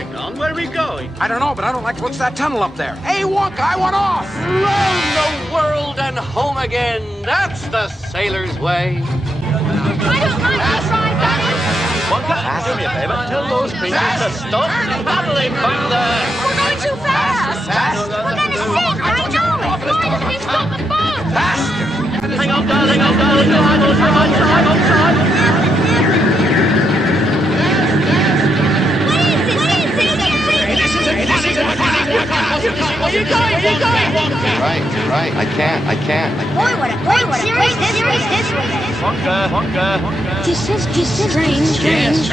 Hang on, where are we going? I don't know, but I don't like to look at that tunnel up there. Hey, Wonka, I want off! Round the world and home again. That's the sailor's way. I don't like to try, Daddy. Wonka, do me a favor. Tell those creatures to stop paddling back there. We're going too fast. We're going to sink. I know it. Why does he stop the boat? Faster! Hang on, darling, hang on, darling. Hang on, Are you going? Right. I can't. Boy, what a series this was. Wonka. This is strange. Strange.